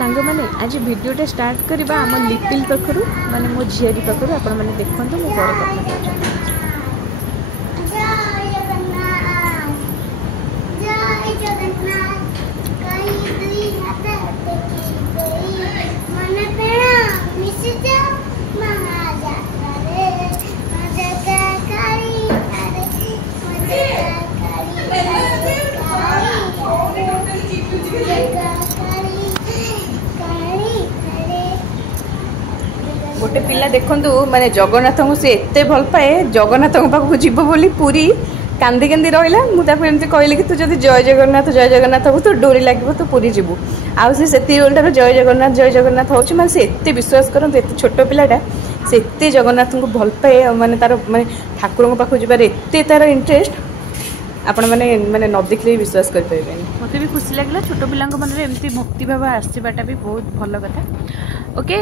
सांग मैंने आज भिडियोटे स्टार्ट करवा आम लिटिल पाखर माने मो झीरी पाखर आपण मैंने देखो मो गोटे पिला देखु माने जगन्नाथ को सी एत भल पाए जगन्नाथ पाखक जीव बोली पूरी कांदी कांदी रहा मुझे कहली कि तू जब जय जगन्नाथ हो तो डोरी लगे तो पूरी जीवु आउ से जय जगन्नाथ हो से एत विश्वास करते एत छोट पिलाटा से एत जगन्नाथ को भल पाए माने तार माने ठाकुर पाखक जीवार एत तार इंटरेस्ट आपण मैंने माने न देखले विश्वास कर पाइबे। मते भी खुशी लागला छोट पिलांक मन रे एमती भक्ति भाव आसीबाटा भी बहुत भल कथा। ओके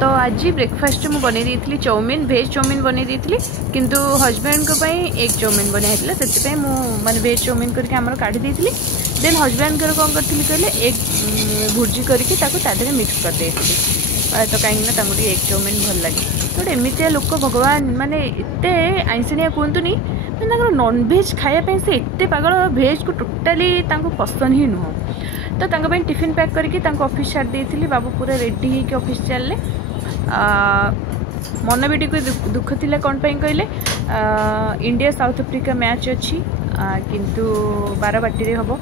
तो आज ब्रेकफास्ट मु बनै देइथली चाउमीन वेज चाउमीन बनै देइथली किंतु हस्बैंड को पई एक चाउमीन बनै हेतला सेति पई मु माने वेज चाउमीन करके हमर काढी देइथली देन हस्बैंड कर कोन करथली कहले एक भुर्जी करके ताको तादरे मिक्स कर देइथली तो काई ना तांगुडी एक चाउमीन भल लागे तो एमितिया लोक भगवान माने एते आइंसिनिया कोंतुनी नॉन भेज खाया से एत पागल भेज को टोटाली पसंद ही नुह तो टिफिन पैक करके ऑफिस छाड़ देती बाबू पूरा रेडी होकर ऑफिस चलले मन भी टी दुख थी कौन कहले इंडिया साउथ अफ्रीका मैच अच्छी किंतु 12 बाटी हम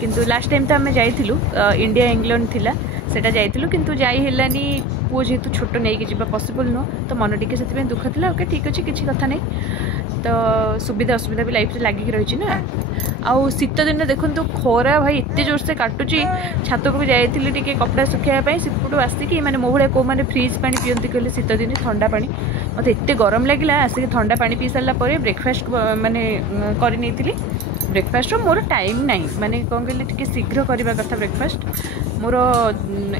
किंतु लास्ट टाइम तो आम जाइलु इंडिया इंग्लैंड थिला सेटा जाइलु किंतु जाई हेलानी पुओ जेहेतु छोट नहीं कि पॉसिबल नुह तो मन टी से दुख थी ओके ठीक अच्छे किसी कथा नहीं तो सुविधा असुविधा भी लाइफ लगिक रही ना आउ शीत दिन देखो तो खरा भाई एत जोर से काटुची छात को भी जाइली टी कपड़ा सुखाई सेपटू आसिकी मैंने मो भाई कौ मैंने फ्रिज पानी पियंती कहले शीत दिन ठंडा पानी मत एत गरम लगे आसिक ठंडा पानी पी सारा ब्रेकफास्ट माने कर ब्रेकफास्ट मोर टाइम नहीं माने कौन कहले टी शीघ्र करवा कथा ब्रेकफास्ट मोर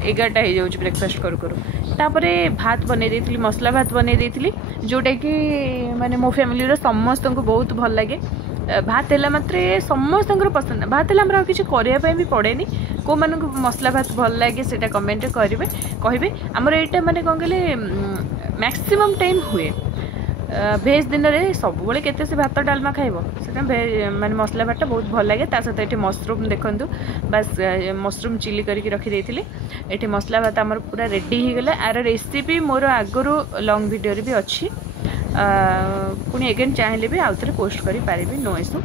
11टा हो जाऊँ ब्रेकफास्ट करूँ तापरे भात बनै देइथली मसला भात बनै देइथली जोटा कि माने मो फैमिली समस्त को बहुत भल लगे भात है मात्रे समस्त पसंद भात है आम किसी करने भी पड़ेनी कौ मान मसला भात भल लगे से कमेंट करेंगे कहे आमर यहाँ माने कौन कहले मैक्सिमम टाइम हुए भेज दिन में सब केते से भात डालमा खाइब से माने मसला भात बहुत भल लगे सहित ये मशरूम देखूँ बस मशरूम चिली करके रखी ये मसला भात आमर पूरा रेडी हो गला आर रेसिपी मोर आगु लॉन्ग वीडियो भी अच्छी पुणी एगेन चाहिए भी आउ थे पोस्ट करी पारिबी नो इशू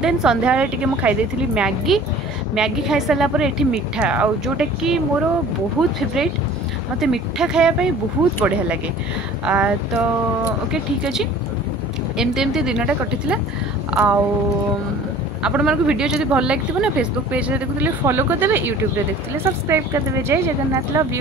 देन संध्या टी खाई मैगी मैगी खाई सारापर ये मिठा आउ जोटा कि मोर बहुत फेवरेट मत मिठा खायापी बहुत बढ़िया लगे तो ओके ठीक अच्छे एमती एमती दिनटा कटी आपण मानक वीडियो जब भल लगी ना फेसबुक पेज देखुले फॉलो करदे यूट्यूब देखते सब्सक्राइब करदे जय जगन्नाथ लव यू।